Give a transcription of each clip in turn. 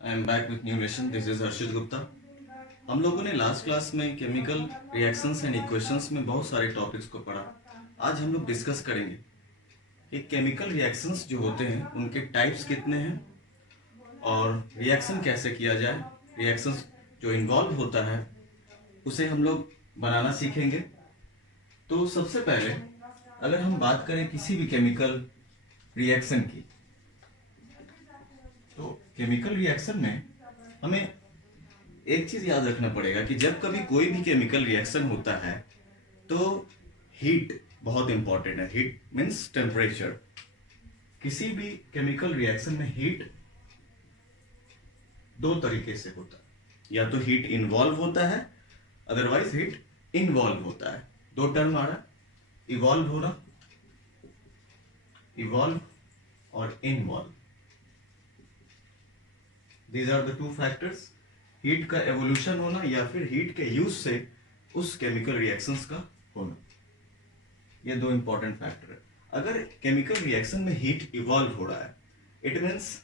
I am back with new lesson. This is Harshit Gupta. हम लोगों ने लास्ट क्लास में केमिकल रिएक्शंस एंड इक्वेशंस में बहुत सारे टॉपिक्स को पढ़ा। आज हम लोग डिस्कस करेंगे कि केमिकल रिएक्शंस जो होते हैं उनके टाइप्स कितने हैं और रिएक्शन कैसे किया जाए। रिएक्शंस जो इन्वॉल्व होता है उसे हम लोग बनाना सीखेंगे। तो सबसे पहले अगर हम बात करें किसी भी केमिकल रिएक्शन की, तो केमिकल रिएक्शन में हमें एक चीज याद रखना पड़ेगा कि जब कभी कोई भी केमिकल रिएक्शन होता है तो हीट बहुत इंपॉर्टेंट है। Heat means temperature. किसी भी केमिकल रिएक्शन में हीट दो तरीके से होता है, या तो हीट इन्वॉल्व होता है, अदरवाइज हीट इन्वॉल्व होता है। दो टर्म आ रहा, इवॉल्व होना, इवॉल्व और involve. These are the two factors. Heat का एवोल्यूशन होना या फिर हीट के यूज से उस केमिकल रिएक्शंस का होना, ये दो इंपॉर्टेंट फैक्टर है। अगर केमिकल रिएक्शन में हीट इवॉल्व हो रहा है, इट मीन्स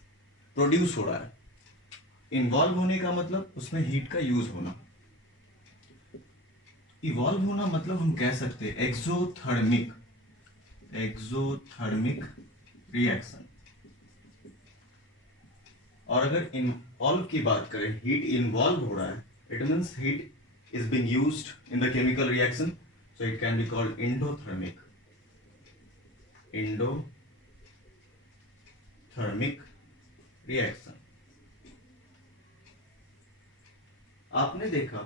प्रोड्यूस हो रहा है। इन्वॉल्व होने का मतलब उसमें हीट का यूज होना। इवॉल्व होना मतलब हम कह सकते हैं एक्सोथर्मिक, एक्सोथर्मिक रिएक्शन। और अगर इन्वॉल्व की बात करें, हीट इन्वॉल्व हो रहा है, it means heat is being used in the chemical reaction, so it can be called endothermic, endothermic reaction. आपने देखा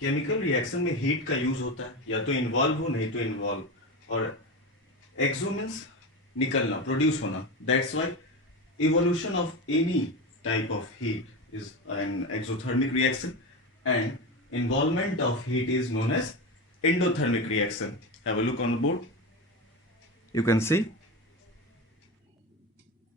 केमिकल रिएक्शन में हीट का यूज होता है, या तो इन्वॉल्व हो नहीं तो इन्वॉल्व, और एक्सो मीन्स निकलना, प्रोड्यूस होना। That's why evolution of any type of heat is an exothermic reaction, and involvement of heat is known as endothermic reaction. Have a look on the board, you can see.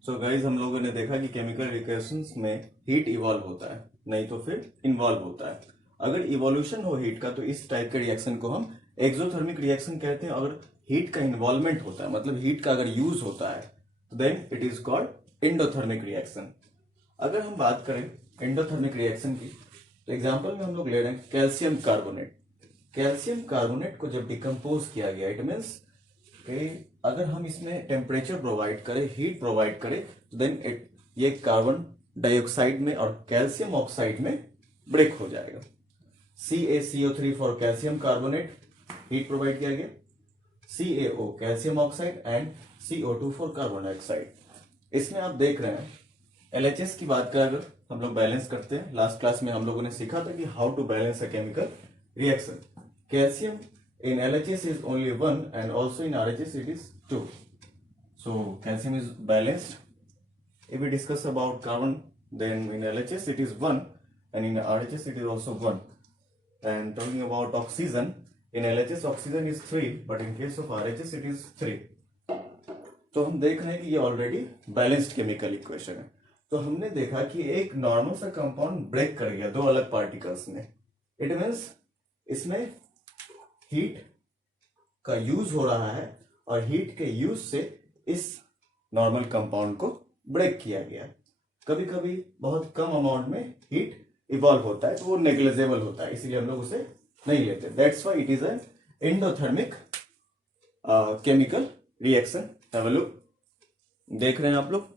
So guys, हम लोगों ने देखा कि chemical reactions में heat evolve होता है, नहीं तो फिर इन्वॉल्व होता है। अगर इवोल्यूशन हो हीट का तो इस टाइप के रिएक्शन को हम एक्सोथर्मिक रिएक्शन कहते हैं। अगर हीट का इन्वॉल्वमेंट होता है, मतलब हीट का अगर यूज होता है, तो then it is called endothermic reaction. अगर हम बात करें एंडोथर्मिक रिएक्शन की, तो एग्जांपल में हम लोग ले रहे हैं कैल्शियम कार्बोनेट। कैल्शियम कार्बोनेट को जब डिकम्पोज किया गया, इट मीन्स कि अगर हम इसमें टेम्परेचर प्रोवाइड करें, हीट प्रोवाइड करें, तो देन ये कार्बन डाइऑक्साइड में और कैल्शियम ऑक्साइड में ब्रेक हो जाएगा। CaCO3 for calcium carbonate, heat provide किया गया, CaO calcium oxide and CO2 for carbon dioxide. इसमें आप देख रहे हैं LHS की बात करें, अगर हम लोग बैलेंस करते हैं, लास्ट क्लास में हम लोगों ने सीखा था कि how to balance a chemical reaction. Calcium in LHS is only 1 and also in RHS it is 2. So calcium is balanced. If we discuss about carbon, then in LHS it is 1 and in RHS it is also 1. And talking about oxygen, in LHS oxygen is 3 but in case of RHS it is 3. तो हम देख रहे हैं कि ये already balanced chemical equation है। तो हमने देखा कि एक नॉर्मल सा कंपाउंड ब्रेक कर गया दो अलग पार्टिकल्स में, इट मीन्स इसमें हीट का यूज हो रहा है और हीट के यूज से इस नॉर्मल कंपाउंड को ब्रेक किया गया। कभी कभी बहुत कम अमाउंट में हीट इवॉल्व होता है तो वो नेग्लिजिबल होता है, इसीलिए हम लोग उसे नहीं लेते। That's why it is an endothermic chemical reaction. Have a look, देख रहे हैं आप लोग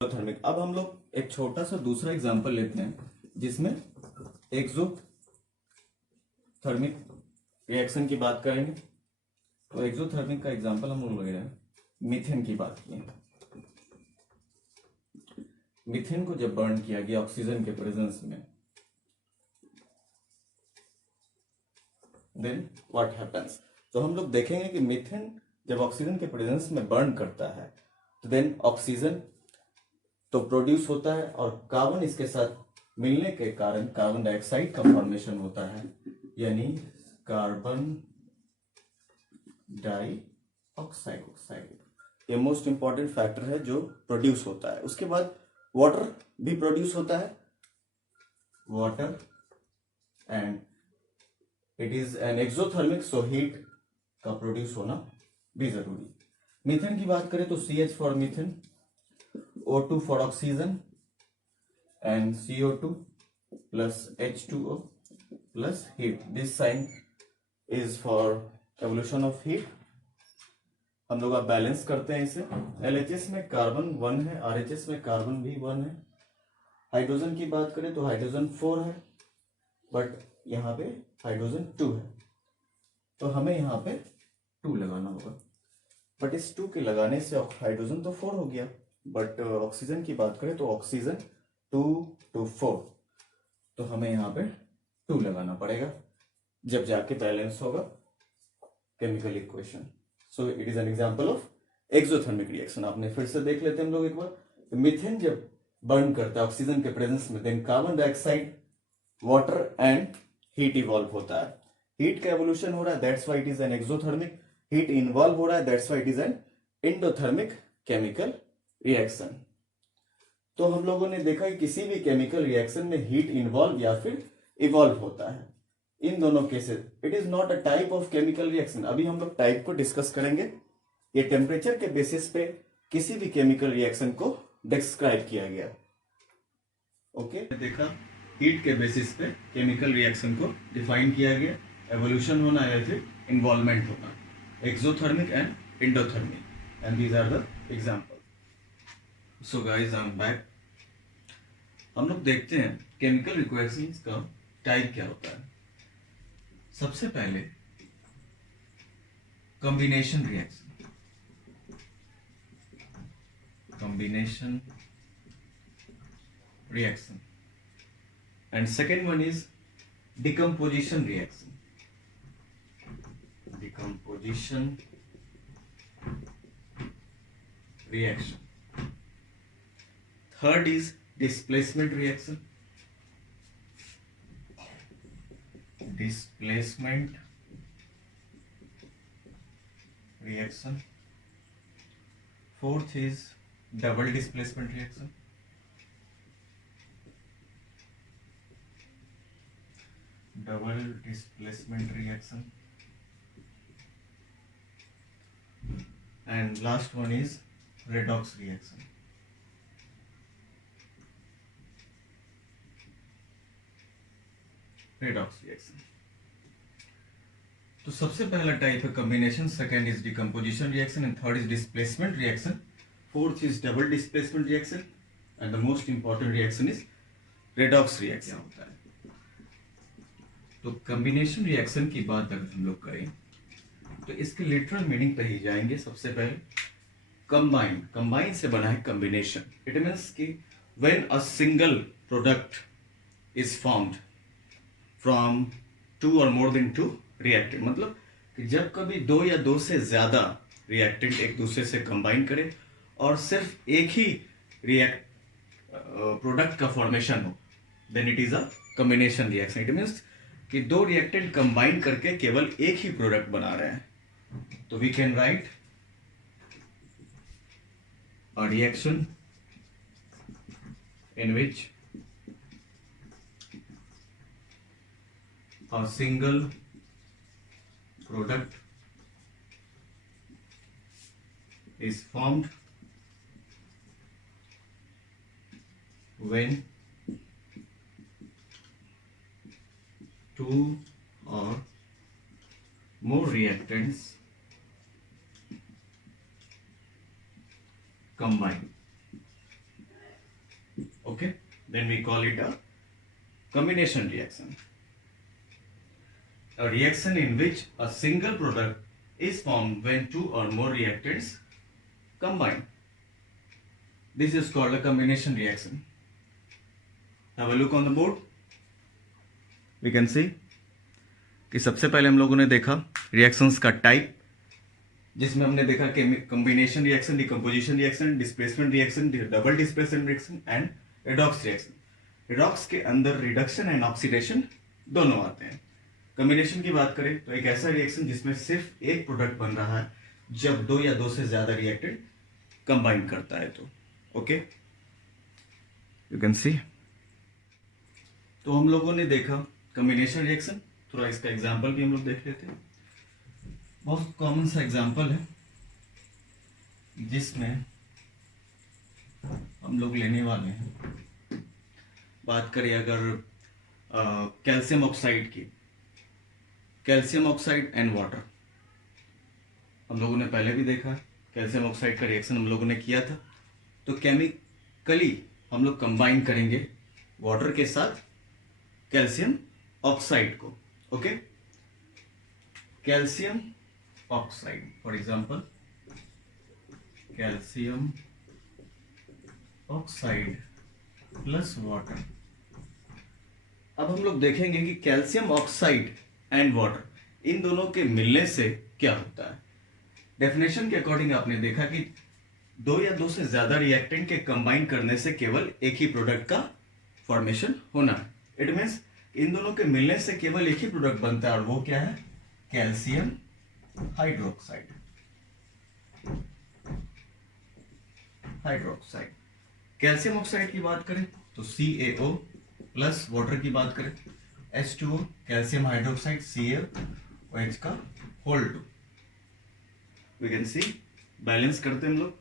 एंडोथर्मिक। अब हम लोग एक छोटा सा दूसरा एग्जांपल लेते हैं जिसमें एक्सोथर्मिक रिएक्शन की बात करेंगे। तो एक्सोथर्मिक का एग्जांपल हम लोग ले रहे हैं, मीथेन की बात की। मीथेन को जब बर्न किया गया ऑक्सीजन के प्रेजेंस में, देन व्हाट हैपेंस। तो हम लोग देखेंगे कि मीथेन जब ऑक्सीजन के प्रेजेंस में बर्न करता है तो देन ऑक्सीजन तो प्रोड्यूस होता है और कार्बन इसके साथ मिलने के कारण कार्बन डाइऑक्साइड का फॉर्मेशन होता है, यानी कार्बन डाइऑक्साइड। ये मोस्ट इंपॉर्टेंट फैक्टर है जो प्रोड्यूस होता है। उसके बाद वाटर भी प्रोड्यूस होता है, water, and it is an exothermic, so heat का प्रोड्यूस होना भी जरूरी। मीथेन की बात करें तो CH for methane, O2 for oxygen and CO2 plus H2O plus heat. This sign is for evolution of heat. हम लोग अब बैलेंस करते हैं इसे। LHS में कार्बन 1 है, RHS में कार्बन भी 1 है। हाइड्रोजन की बात करें तो हाइड्रोजन 4 है, बट यहाँ पे हाइड्रोजन 2 है, तो हमें यहाँ पे 2 लगाना होगा। बट इस 2 के लगाने से हाइड्रोजन तो 4 हो गया, बट ऑक्सीजन की बात करें तो ऑक्सीजन 2 to 4, तो हमें यहाँ पे 2 लगाना पड़ेगा जब जाके बैलेंस होगा chemical equation. So it is an example of exothermic reaction. आपने फिर से देख लेते हैं हम लोग एक बार। तो मीथेन जब बर्न करता है ऑक्सीजन के प्रेजेंस में, then carbon dioxide, water and heat evolve होता है। हीट का एवोल्यूशन हो रहा है, that's why it is an exothermic. Heat involve हो रहा है, that's why it is an endothermic chemical reaction. तो हम लोगों ने देखा कि किसी भी केमिकल रिएक्शन में हीट इन्वॉल्व या फिर इवॉल्व होता है। इन दोनों cases it is not a type of chemical reaction. अभी हम लोग टाइप को डिस्कस करेंगे। ये टेम्परेचर के बेसिस पे किसी भी केमिकल रिएक्शन को डिस्क्राइब किया गया। ओके, देखा हीट के बेसिस पे केमिकल रिएक्शन को डिफाइन किया गया। एवोल्यूशन होना या फिर इन्वॉल्वमेंट होना, exothermic and endothermic, and these are the example. So guys, I am back. हम लोग देखते हैं केमिकल रिएक्शंस का टाइप क्या होता है। सबसे पहले combination reaction, and second one is decomposition reaction. Third is displacement reaction. Fourth is double displacement reaction. And last one is redox reaction. तो सबसे पहला टाइप है combination, second is decomposition reaction, and third is displacement reaction, fourth is double displacement reaction, and the most important reaction is redox reaction होता है। तो combination reaction की बात अगर हम लोग करें तो इसके लिटरल मीनिंग पे ही जाएंगे। सबसे पहले कंबाइन से बना है कॉम्बिनेशन। इट मीन्स कि when a single product is formed from 2 or more than 2 reactant, मतलब कि जब कभी 2 या 2 से ज्यादा रिएक्टेंट एक दूसरे से कंबाइन करे और सिर्फ एक ही प्रोडक्ट का फॉर्मेशन हो, then it is a combination reaction. It means कि 2 रिएक्टेंट कंबाइन करके केवल एक ही प्रोडक्ट बना रहे हैं। तो we can write a reaction in which a single product is formed when 2 or more reactants combine. Okay, then we call it a combination reaction. A reaction in which a single product is formed when 2 or more reactants combine. This is called a combination reaction. Have a look on the board. We can see कि सबसे पहले हम लोगों ने देखा reactions का type, जिसमें हमने देखा कि combination reaction, decomposition reaction, displacement reaction, double displacement reaction and redox reaction. Redox के अंदर रिडक्शन एंड ऑक्सीडेशन दोनों आते हैं। कॉम्बिनेशन की बात करें तो एक ऐसा रिएक्शन जिसमें सिर्फ एक प्रोडक्ट बन रहा है जब 2 या 2 से ज्यादा रिएक्टेंट कंबाइन करता है। तो ओके, यू कैन सी। तो हम लोगों ने देखा कॉम्बिनेशन रिएक्शन, थोड़ा इसका एग्जांपल भी हम लोग देख लेते हैं। बहुत कॉमन सा एग्जांपल है जिसमें हम लोग लेने वाले हैं, बात करें अगर कैल्शियम ऑक्साइड की, कैल्शियम ऑक्साइड एंड वाटर, हम लोगों ने पहले भी देखा कैल्शियम ऑक्साइड का रिएक्शन हम लोगों ने किया था। तो केमिकली हम लोग कंबाइन करेंगे वाटर के साथ कैल्शियम ऑक्साइड को। Okay, calcium oxide for example calcium oxide plus water. अब हम लोग देखेंगे कि calcium oxide and water in दोनों के मिलने से क्या होता है। डेफिनेशन के अकॉर्डिंग आपने देखा कि दो या दो से ज्यादा रिएक्टेंट के कंबाइन करने से केवल एक ही प्रोडक्ट का फॉर्मेशन होना है। इट मीन्स इन दोनों के मिलने से केवल एक ही प्रोडक्ट बनता है और वो क्या है, calcium hydroxide. Hydroxide calcium oxide की बात करें तो CaO प्लस वाटर की बात करें H2O, कैल्शियम हाइड्रोक्साइड CaOH का whole 2। We can see balance करते हैं हम लोग।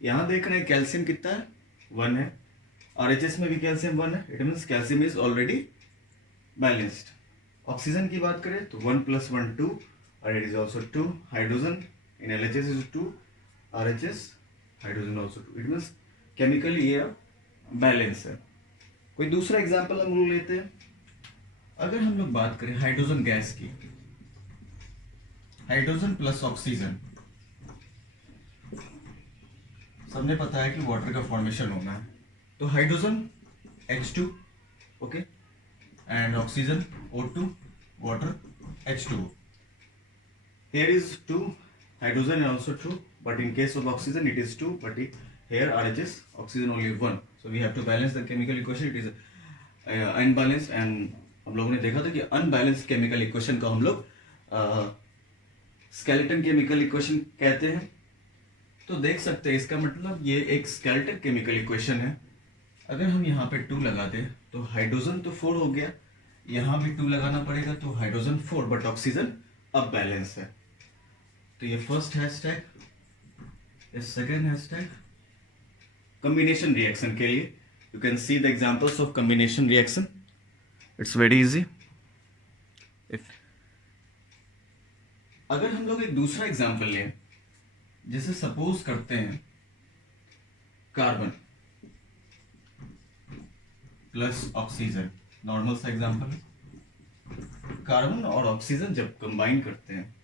यहां देख रहे हैं कैल्शियम कितना है, 1 है, और RHS में भी कैल्शियम 1 है। It means calcium is already balanced. Oxygen की बात करें तो 1 + 1 2 और it is also 2। Hydrogen in LHS is 2, RHS hydrogen also 2। It means chemically ये बैलेंस है। कोई दूसरा एग्जाम्पल हम लोग लेते हैं। अगर हम लोग बात करें हाइड्रोजन गैस की, हाइड्रोजन प्लस ऑक्सीजन, सबने पता है कि वाटर का फॉर्मेशन होना है, तो hydrogen H2 okay and oxygen O2, water H2O। here is 2 hydrogen and also 2, but in case of oxygen it is 2, but here RHS oxygen only 1, so we have to balance the chemical equation. It is unbalanced and हम लोगों ने देखा था कि unbalanced chemical equation को हम लोग skeleton chemical equation कहते हैं। तो देख सकते हैं इसका मतलब ये एक स्केलेटन केमिकल इक्वेशन है। अगर हम यहाँ पे 2 लगा दें तो हाइड्रोजन तो 4 हो गया, यहाँ भी 2 लगाना पड़ेगा तो हाइड्रोजन 4, बट ऑक्सीजन अब बैलेंस है। तो ये फर्स्ट हैशटैग, ये सेकेंड हैशटैग कॉम्बिनेशन रिएक्शन के लिए। You can see the examples of combination reaction, it's very easy. अगर हम लोग एक दूसरा एग्जांपल लें, जैसे सपोज करते हैं कार्बन प्लस ऑक्सीजन, नॉर्मल सा एग्जांपल है। कार्बन और ऑक्सीजन जब कंबाइन करते हैं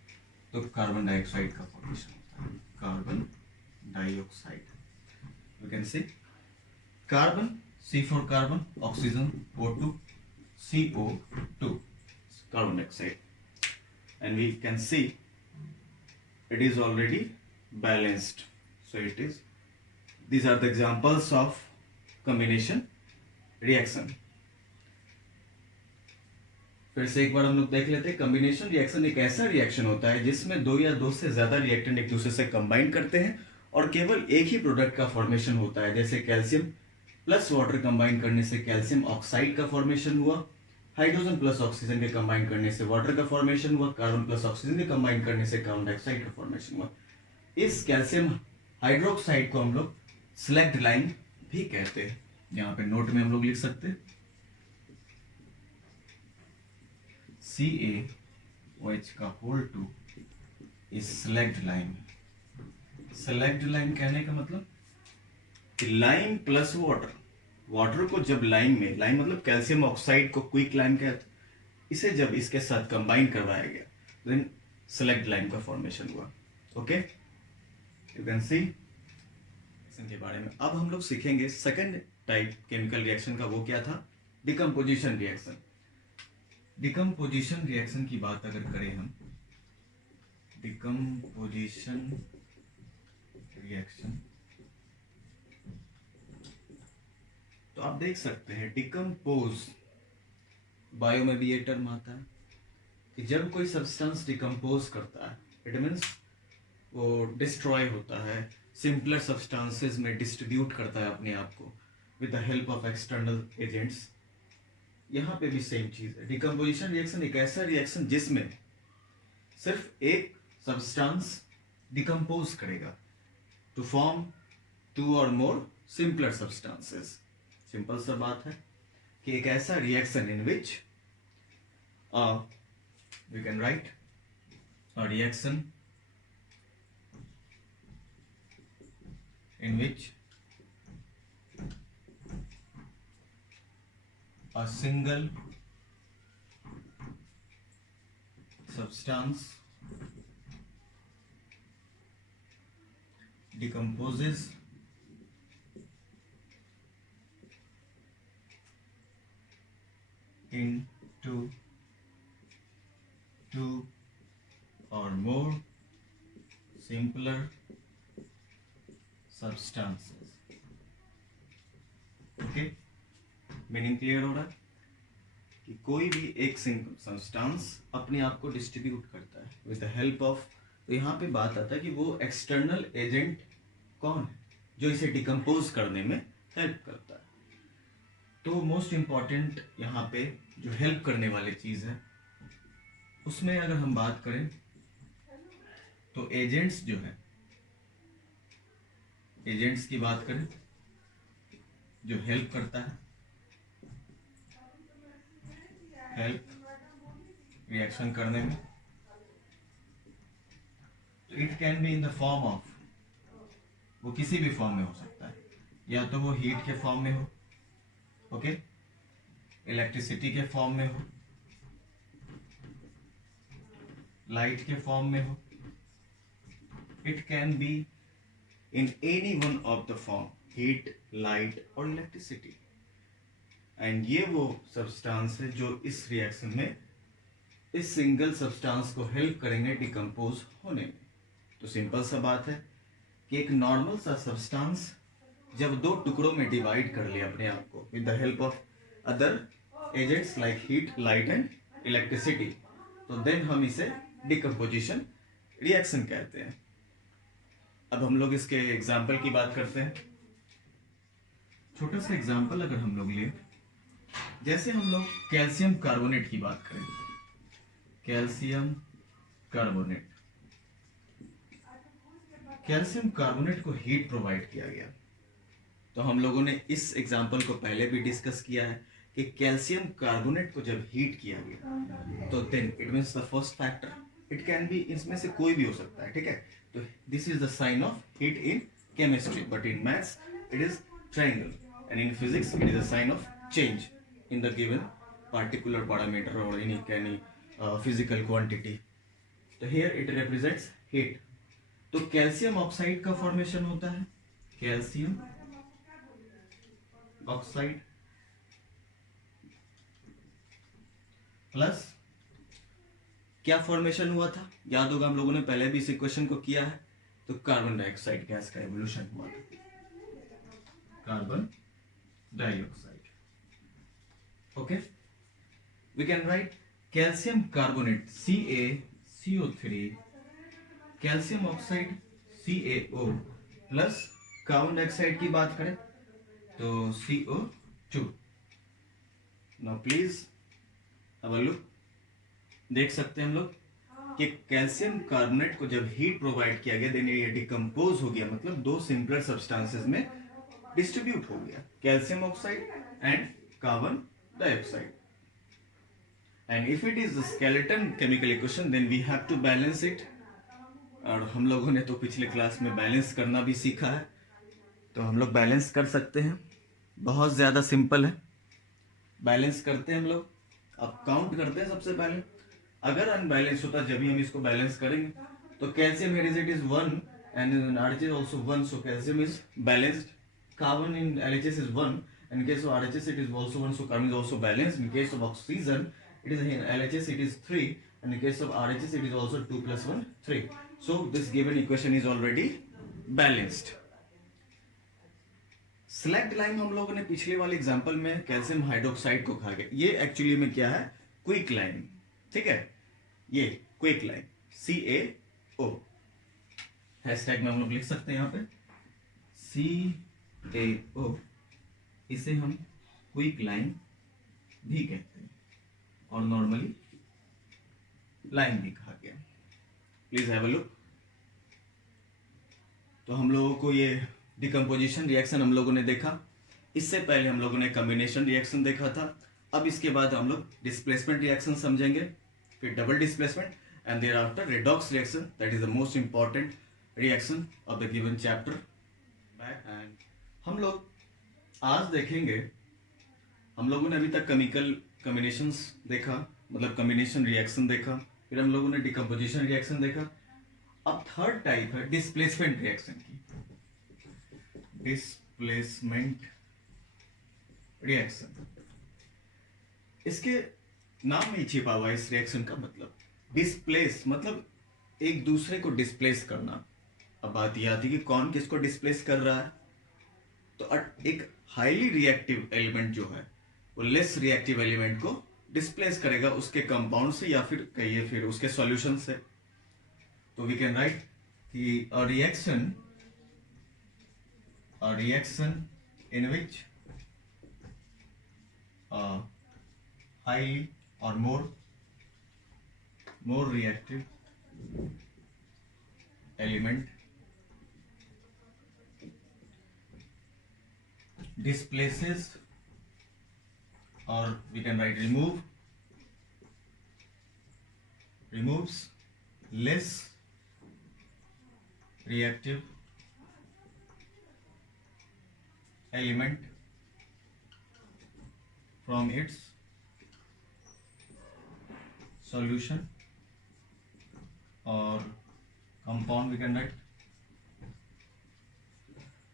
तो कार्बन डाइऑक्साइड का फॉर्मेशन होता है, carbon dioxide. You can C carbon, C for carbon, oxygen O2, CO2, carbon dioxide, and we can see it is already balanced, so it is, these are the examples of combination reaction। फिर से एक बार हम लोग देख लेते हैं। Combination reaction एक ऐसा रिएक्शन होता है जिसमें दो या दो से ज्यादा रिएक्टेंट एक दूसरे से कंबाइन करते हैं और केवल एक ही प्रोडक्ट का फॉर्मेशन होता है। जैसे कैल्शियम प्लस वाटर कंबाइन करने से कैल्शियम ऑक्साइड का फॉर्मेशन हुआ, हाइड्रोजन प्लस ऑक्सीजन के कंबाइन करने से वाटर का फॉर्मेशन हुआ, कार्बन प्लस ऑक्सीजन के कंबाइन करने से कार्बन डाइऑक्साइड का फॉर्मेशन हुआ। इस कैल्शियम हाइड्रोक्साइड को हम लोग स्लैग्ड लाइम भी कहते हैं। यहाँ पे नोट में हम लोग लिख सकते हैं CaOH का whole 2 is slaked lime. Slaked lime कहने का मतलब कि लाइम प्लस वाटर, वाटर को जब लाइम में, लाइम मतलब कैल्शियम ऑक्साइड को क्विक लाइम कहते हैं, इसे जब इसके साथ कंबाइन करवाया गया देन स्लैग्ड लाइम का फॉर्मेशन हुआ। ओके, यू कैन सी के बारे में। अब हम लोग सीखेंगे सेकंड टाइप केमिकल रिएक्शन का, वो क्या था, डिकम्पोजिशन रिएक्शन। डिकम्पोजिशन रिएक्शन की बात अगर करें हम, डिकम्पोजिशन रिएक्शन, तो आप देख सकते हैं डिकम्पोज, बायो में भी ये टर्म आता है कि जब कोई सब्सटेंस डिकम्पोज करता है इट मीन्स वो डिस्ट्रॉय होता है, सिंपलर सब्सटेंसेस में डिस्ट्रीब्यूट करता है अपने आप को with the help of external agents. यहाँ पे भी सेम चीज है। डिकम्पोजिशन रिएक्शन एक ऐसा रिएक्शन जिसमें सिर्फ एक सब्सटेंस डिकम्पोज करेगा टू फॉर्म 2 और मोर सिंपलर सब्सटेंसेस। सिंपल सा बात है कि एक ऐसा reaction in which we can write a reaction in which a single substance decomposes into two or more simpler substances. Okay, meaning clear हो रहा है कि कोई भी एक सिंगल सब्सटेंस अपने आप को डिस्ट्रीब्यूट करता है विद द हेल्प ऑफ, तो यहाँ पे बात आता है कि वो एक्सटर्नल एजेंट कौन है जो इसे डिकम्पोज करने में हेल्प करता है। तो मोस्ट इंपॉर्टेंट यहाँ पे जो हेल्प करने वाली चीज है उसमें अगर हम बात करें तो एजेंट्स जो है, एजेंट्स की बात करें जो हेल्प करता है, हेल्प रिएक्शन करने में, तो it can be in the form of, वो किसी भी फॉर्म में हो सकता है, या तो वो हीट के फॉर्म में हो, ओके, इलेक्ट्रिसिटी के फॉर्म में हो, लाइट के फॉर्म में हो, it can B in any one of the form, heat, light और electricity, and ये वो सब्सटेंस है जो इस रिएक्शन में इस सिंगल सब्सटेंस को हेल्प करेंगे डिकम्पोज होने में। तो सिंपल सा बात है कि एक नॉर्मल सा सब्सटेंस जब दो टुकड़ों में डिवाइड कर ले अपने आप को with the help of other agents like heat, light and electricity, तो देन हम इसे डिकम्पोजिशन रिएक्शन कहते हैं। अब हम लोग इसके एग्जाम्पल की बात करते हैं। छोटा सा एग्जाम्पल अगर हम लोग लें, जैसे हम लोग कैल्शियम कार्बोनेट की बात करें, कैल्शियम कार्बोनेट, कैल्शियम कार्बोनेट को हीट प्रोवाइड किया गया, तो हम लोगों ने इस एग्जाम्पल को पहले भी डिस्कस किया है कि कैल्शियम कार्बोनेट को जब हीट किया गया तो then it means the first factor, it can be, इसमें से कोई भी हो सकता है, ठीक है। तो this is the sign of heat in chemistry, but in maths it is triangle, and in physics it is a sign of change in the given particular parameter or any physical quantity. तो here it represents heat. तो calcium oxide का formation होता है, calcium oxide plus क्या formation हुआ था, याद होगा हम लोगों ने पहले भी इस इक्वेशन को किया है, तो कार्बन डाइऑक्साइड गैस का एवोल्यूशन हुआ था, carbon dioxide, okay. We can write calcium carbonate CaCO3, calcium oxide CaO plus carbon dioxide की बात करें तो CO2। नाउ प्लीज अब लुक, देख सकते हैं हम लोग कि कैल्शियम कार्बोनेट को जब हीट प्रोवाइड किया गया देन ये डिकम्पोज हो गया, मतलब दो सिंपलर सब्सटेंसेस में डिस्ट्रीब्यूट हो गया, calcium oxide and carbon dioxide. And if it is the skeleton chemical equation then we have to balance it, और हम लोगों ने तो पिछले क्लास में बैलेंस करना भी सीखा है, तो हम लोग बैलेंस कर सकते हैं, बहुत ज्यादा सिंपल है। बैलेंस करते हैं हम लोग, अब काउंट करते हैं सबसे पहले, अगर अनबैलेंस होता जब भी हम इसको बैलेंस करेंगे, तो calcium here it is 1 and in RHS is also 1, so calcium is balanced, carbon in LHS is 1 and in case of RHS it is also 1, so carbon is also balanced, in case of oxygen it is in LHS it is 3 and in case of RHS it is also 2 plus 1 3, so this given equation is already balanced. Select lime हम लोगों ने पिछले वाले example में calcium hydroxide को कहा गया, ये एक्चुअली में क्या है, क्विक लाइम, ठीक है, ये क्विक लाइम CaO, हैशटैग में हम लोग लिख सकते हैं यहाँ पे CaO, इसे हम क्विक लाइम भी कहते हैं और नॉर्मली लाइम भी कहा गया। Please have a look. तो हम लोगों को ये डिकम्पोजिशन रिएक्शन हम लोगों ने देखा, इससे पहले हम लोगों ने कम्बिनेशन रिएक्शन देखा था। अब इसके बाद हम लोग डिस्प्लेसमेंट रिएक्शन समझेंगे, फिर double displacement and thereafter redox reaction, that is the most important reaction of the given chapter. And हम लोग आज देखेंगे, हम लोगों ने अभी तक केमिकल कॉम्बिनेशंस देखा, मतलब कॉम्बिनेशन रिएक्शन देखा, फिर हम लोगों ने डिकम्पोजिशन रिएक्शन देखा। अब थर्ड टाइप है डिस्प्लेसमेंट रिएक्शन की, डिस्प्लेसमेंट रिएक्शन। इसके नाम में ही छिपा हुआ है इस रिएक्शन का मतलब। डिस्प्लेस मतलब एक दूसरे को डिस्प्लेस करना। अब बात यह आती है कि कौन किसको डिस्प्लेस कर रहा है। तो एक हाईली रिएक्टिव एलिमेंट जो है वो लेस रिएक्टिव एलिमेंट को डिस्प्लेस करेगा उसके कंपाउंड से, या फिर कहिए फिर उसके सॉल्यूशन से। तो वी कैन राइट कि अ reaction in which highly or more reactive element displaces, or we can write removes less reactive element from its solution or compound, we can write।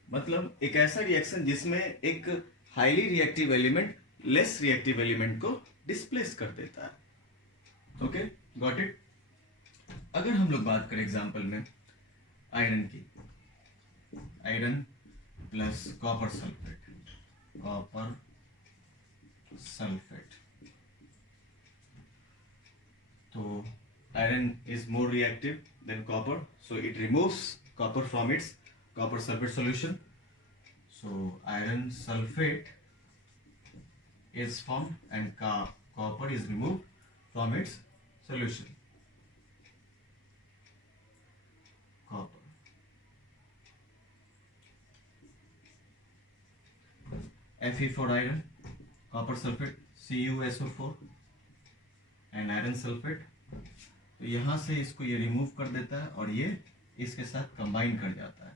मतलब एक ऐसा रिएक्शन जिसमें एक highly reactive element less reactive element को displace कर देता है। Okay, got it. अगर हम लोग बात करें एग्जांपल में आयरन की, आयरन प्लस कॉपर सल्फेट, तो iron is more reactive than copper, so it removes copper from its copper sulfate solution. So iron sulfate is formed and copper is removed from its solution. Copper. Fe for iron, copper sulfate, CuSO4 and iron sulphate. तो यहाँ से इसको ये remove कर देता है और ये इसके साथ कंबाइन कर जाता है।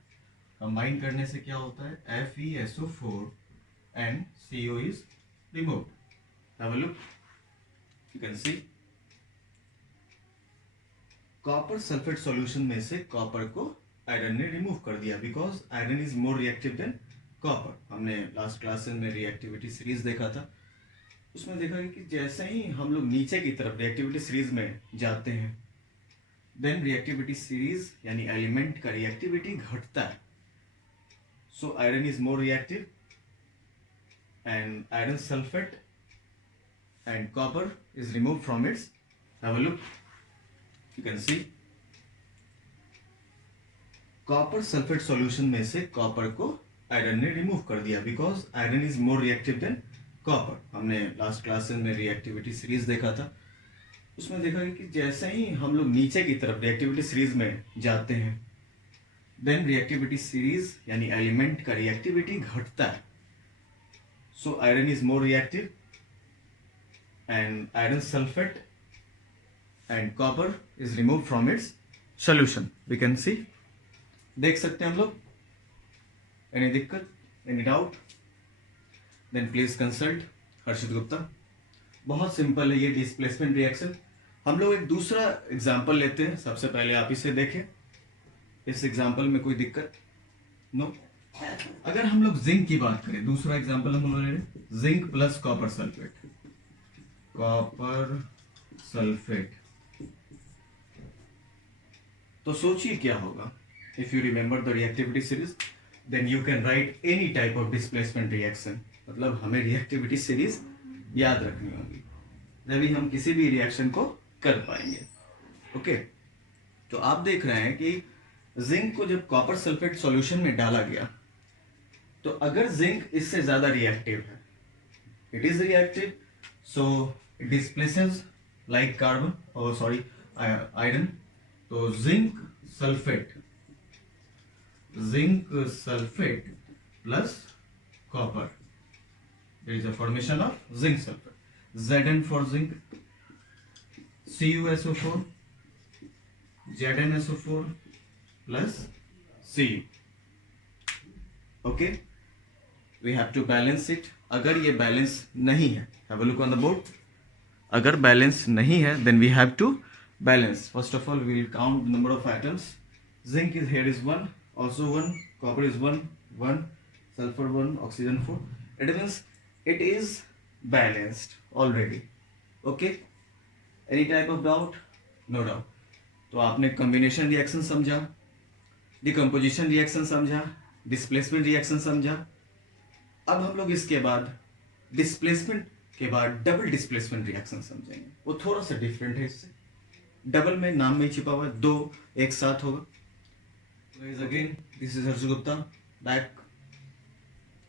कंबाइन करने से क्या होता है, FeSO4 and CO is removed. Have a look, you can see copper sulphate solution में से कॉपर को आयरन ने रिमूव कर दिया, because iron is more reactive than copper. हमने लास्ट क्लास में रिएक्टिविटी सीरीज देखा था, उसमें देखा कि जैसे ही हम लोग नीचे की तरफ रिएक्टिविटी सीरीज में जाते हैं, देन रिएक्टिविटी सीरीज यानी एलिमेंट का रिएक्टिविटी घटता है। So iron is more reactive and iron sulphate and copper is remove from its. Have a look, you can see copper sulphate solution में से कॉपर को आयरन ने रिमूव कर दिया, because iron is more reactive than copper. हमने last class में reactivity series देखा था, उसमें देखा कि जैसे ही हम लोग नीचे की तरफ रिएक्टिविटी सीरीज में जाते हैं, देन रिएक्टिविटी सीरीज यानी एलिमेंट का रिएक्टिविटी घटता है। So iron is more reactive and iron sulphate and copper is remove from its solution. We can see, देख सकते हैं हम लोग। एनी दिक्कत, any doubt, then please consult Harshit Gupta. बहुत सिंपल है ये डिस्प्लेसमेंट रिएक्शन। हम लोग एक दूसरा एग्जांपल लेते हैं, सबसे पहले आप इसे देखें। इस एग्जांपल में कोई दिक्कत नो। अगर हम लोग जिंक की बात करें, दूसरा एग्जांपल हम लोग ले रहे हैं, zinc plus copper sulphate, copper sulphate. तो सोचिए क्या होगा। If you remember the reactivity series, then you can write any type of displacement reaction. मतलब हमें रिएक्टिविटी सीरीज याद रखनी होगी, तभी हम किसी भी रिएक्शन को कर पाएंगे। ओके, तो आप देख रहे हैं कि जिंक को जब कॉपर सल्फेट सॉल्यूशन में डाला गया, तो अगर जिंक इससे ज्यादा रिएक्टिव है, it is reactive, so it displaces like carbon और आयरन। तो zinc sulphate zinc sulfate plus copper. There is a formation of zinc sulfate. Zn for zinc, CuSO4, ZnSO4 plus Cu. Okay, we have to balance it. अगर ये balance नहीं है, have a look on the board. अगर balance नहीं है, then we have to balance. First of all, we will count the number of atoms. Zinc is here is 1, also 1, copper is 1, 1, sulfur 1, oxygen 4. It means it is balanced already. Okay? Any type of doubt? No doubt. तो आपने combination reaction समझा, decomposition reaction समझा, displacement reaction समझा. अब हम लोग इसके बाद डिस्प्लेसमेंट के बाद डबल डिस्प्लेसमेंट रिएक्शन समझेंगे. वो थोड़ा सा डिफरेंट है इससे. डबल में नाम में छिपा हुआ है, दो एक साथ होगा. Again this is Harsh Gupta back.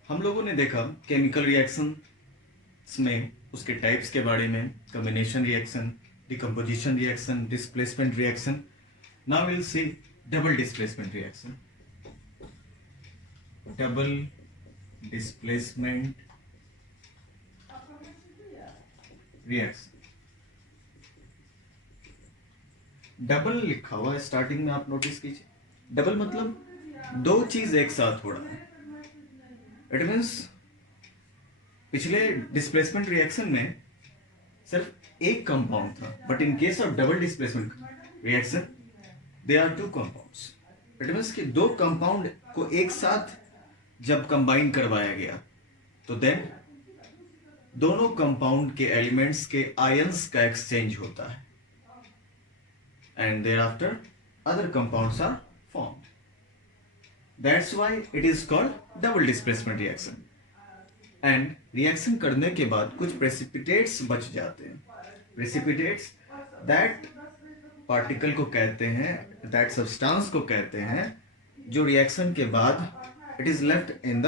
हम लोगों ने देखा केमिकल रिएक्शन में उसके टाइप्स के बारे में, combination reaction, decomposition reaction, displacement reaction. Now will see double displacement reaction. Double displacement reaction. Double लिखा हुआ है स्टार्टिंग में, आप नोटिस कीजिए. डबल मतलब दो चीज एक साथ हो रहा है. इट मीन्स पिछले डिस्प्लेसमेंट रिएक्शन में सिर्फ एक कंपाउंड था, but in case of double displacement reaction they are two compounds. It means कि दो कंपाउंड को एक साथ जब कंबाइन करवाया गया तो देन दोनों कंपाउंड के एलिमेंट्स के आयंस का एक्सचेंज होता है, and thereafter other compounds are formed. That's why it is called double displacement reaction. And reaction करने के बाद कुछ प्रेसिपिटेट्स बच जाते हैं. प्रेसिपिटेट्स दैट पार्टिकल को कहते हैं, दैट सब्सटेंस को कहते हैं, जो रिएक्शन के बाद it is left in the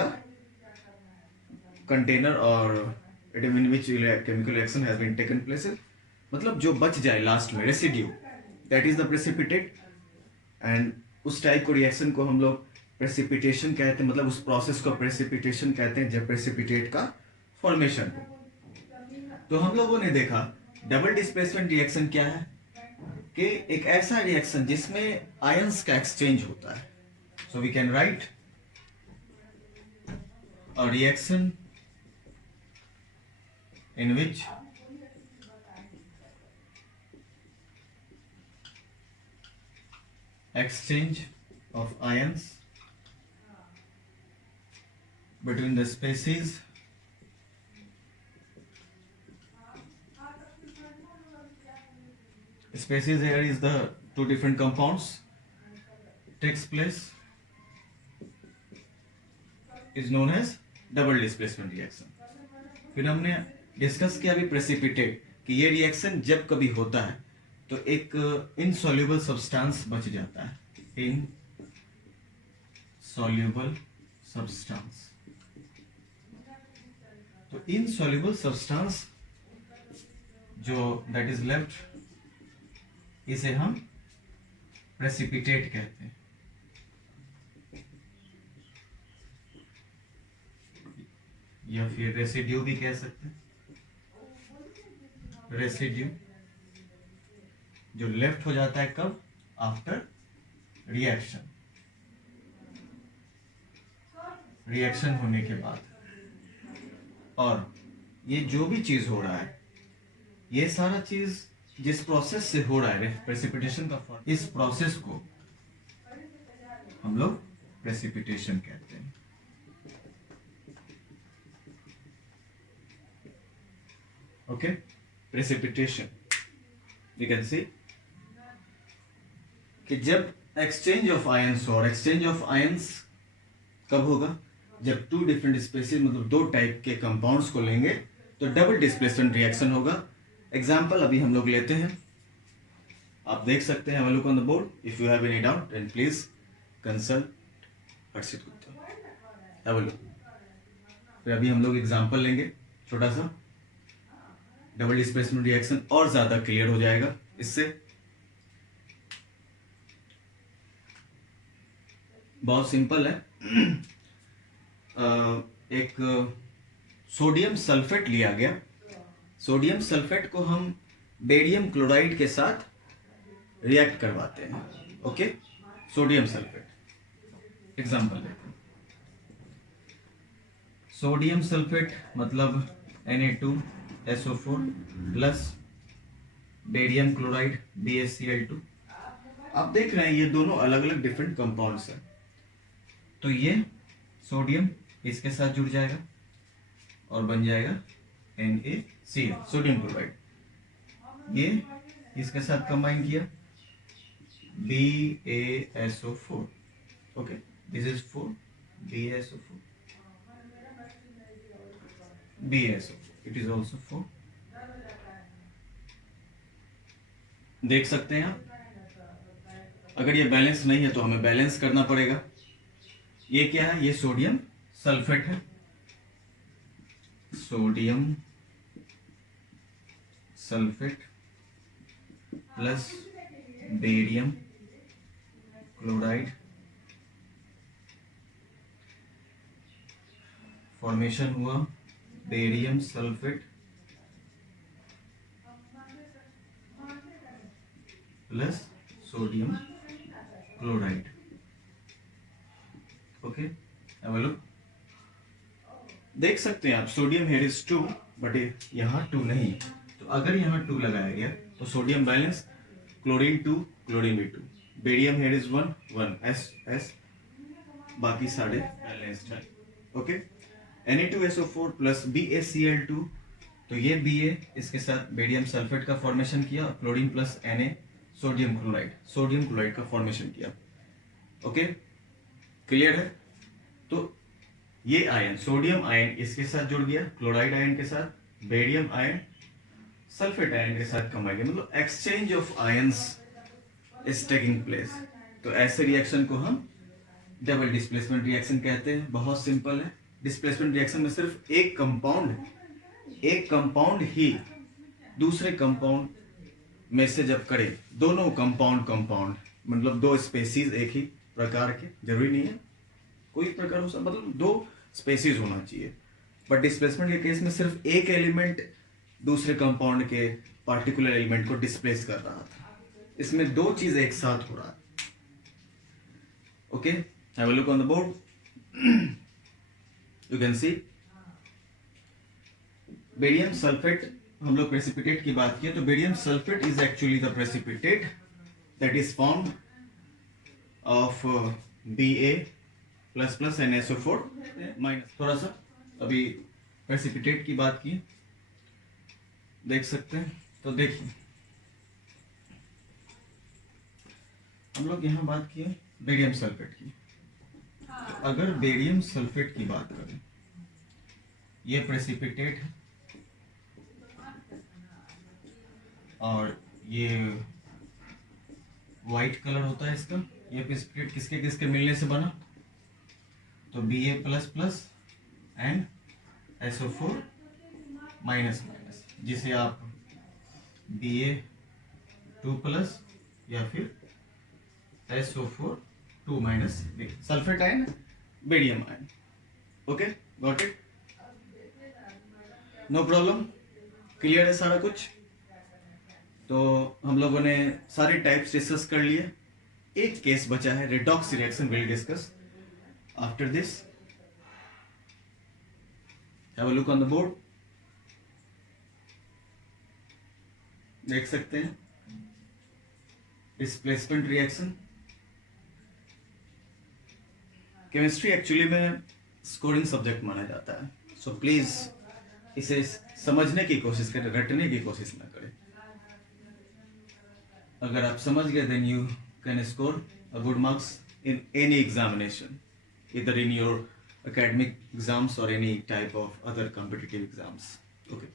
container और it in which chemical reaction has been taken place. मतलब जो बच जाए लास्ट में, residue, that is the precipitate. And उस टाइप को रिएक्शन को हम लोग प्रेसिपिटेशन कहते हैं. मतलब उस प्रोसेस को प्रेसिपिटेशन कहते हैं जब प्रेसिपिटेट का फॉर्मेशन हो. तो हम लोगों ने देखा डबल डिस्प्लेसमेंट रिएक्शन क्या है, कि एक ऐसा रिएक्शन जिसमें आयंस का एक्सचेंज होता है. So we can write a reaction in which exchange of ions between the species here is the two different compounds takes place is known as double displacement reaction. फिर हमने discuss किया अभी precipitate, कि ये reaction जब कभी होता है तो एक इनसॉल्युबल सब्सटेंस बच जाता है. Insoluble substance. तो इनसॉल्युबल सब्सटेंस जो दैट इज लेफ्ट, इसे हम प्रेसिपिटेट कहते हैं. या फिर रेसिड्यू भी कह सकते हैं. रेसिड्यू जो लेफ्ट हो जाता है कब, आफ्टर रिएक्शन. रिएक्शन होने के बाद. और ये जो भी चीज हो रहा है, ये सारा चीज जिस प्रोसेस से हो रहा है प्रेसिपिटेशन का फॉर्म, इस प्रोसेस को हम लोग प्रेसिपिटेशन कहते हैं. Okay, precipitation we can see कि जब एक्सचेंज ऑफ आयंस हो. और एक्सचेंज ऑफ आयंस कब होगा, जब टू डिफरेंट स्पेसीज मतलब दो टाइप के कंपाउंड्स को लेंगे तो डबल डिस्प्लेसमेंट रिएक्शन होगा. एग्जाम्पल अभी हम लोग लेते हैं, आप देख सकते हैं. Look on the board. If you have any doubt then please consult Harshit Gupta. Have a look. फिर अभी हम लोग एग्जाम्पल लेंगे छोटा सा. डबल डिस्प्लेसमेंट रिएक्शन और ज्यादा क्लियर हो जाएगा इससे. बहुत सिंपल है। एक सोडियम सल्फेट लिया गया, सोडियम सल्फेट को हम बेरियम क्लोराइड के साथ रिएक्ट करवाते हैं। ओके, सोडियम सल्फेट एग्जांपल लेते हैं। सोडियम सल्फेट मतलब Na2SO4 plus barium chloride BaCl2। आप देख रहे हैं ये दोनों अलग अलग डिफरेंट कंपाउंड्स हैं। तो ये सोडियम इसके साथ जुड़ जाएगा और बन जाएगा NaCl, सोडियम क्लोराइड। ये इसके साथ कंबाइन किया BaSO4। Okay, this is 4 BaSO4, BaSO4, it is also 4। देख सकते हैं आप, अगर ये बैलेंस नहीं है तो हमें बैलेंस करना पड़ेगा। ये क्या है? ये सोडियम सल्फेट है, sodium sulphate plus barium chloride, formation हुआ barium sulphate plus sodium chloride. Okay, have a look. देख सकते हैं आप, सोडियम हेयर इज 2 बट यहाँ 2 नहीं, तो अगर यहाँ 2 लगाया गया तो सोडियम बैलेंस, क्लोरीन 2, क्लोरीन भी 2, बेरियम हेयर इज 1, 1 S, बाकी सारे बैलेंस्ड है। ओके, Na2SO4 प्लस BaCl2, तो ये Ba इसके साथ बेरियम सल्फेट का फॉर्मेशन किया, chlorine plus Na sodium chloride का फॉर्मेशन किया। ओके, क्लियर है? तो ये आयन, सोडियम आयन इसके साथ जुड़ गया क्लोराइड आयन के साथ, बेरियम आयन सल्फेट आयन के साथ कंबाइन किया, मतलब exchange of ions is taking place. तो ऐसे रिएक्शन को हम डबल डिस्प्लेसमेंट रिएक्शन कहते हैं। बहुत सिंपल है। डिस्प्लेसमेंट रिएक्शन में सिर्फ एक कंपाउंड ही दूसरे कंपाउंड में से जब करे, दोनों कंपाउंड मतलब दो स्पेसीज एक ही प्रकार के, जरूरी नहीं है कोई प्रकार हो, मतलब दो स्पेसीज होना चाहिए। बट डिस्प्लेसमेंट के केस में सिर्फ एक एलिमेंट दूसरे कंपाउंड के पार्टिकुलर एलिमेंट को डिस्प्लेस कर रहा था, इसमें दो चीज एक साथ हो रहा है। Okay, have a look on the board, you can C barium sulphate. हम लोग प्रेसिपिटेट की बात की तो barium sulphate is actually the precipitate that is formed of Ba plus plus NaSO4 minus. थोड़ा सा अभी प्रेसिपिटेट की बात की, देख सकते हैं। तो देखिए, हम लोग यहाँ बात की है बेरियम सल्फेट की। तो अगर बेरियम सल्फेट की बात करें, ये प्रेसिपिटेट है और ये वाइट कलर होता है इसका। ये प्रेसिपिटेट किसके किसके मिलने से बना? तो Ba plus plus and SO4 minus minus, जिसे आप Ba2 प्लस या फिर SO4 2 minus sulphate ion, barium ion. Okay, got it? No problem, clear है सारा कुछ? तो हम लोगों ने सारे टाइप्स डिस्कस कर लिए। एक केस बचा है, redox reaction, will discuss after this. Have a look on the board, देख सकते हैं डिस्प्लेसमेंट रिएक्शन। केमिस्ट्री एक्चुअली में स्कोरिंग सब्जेक्ट माना जाता है, सो प्लीज इसे समझने की कोशिश करें, रटने की कोशिश ना करें। अगर आप समझ गए then you can score a good marks in any examination, either in your academic exams or any type of other competitive exams. Okay.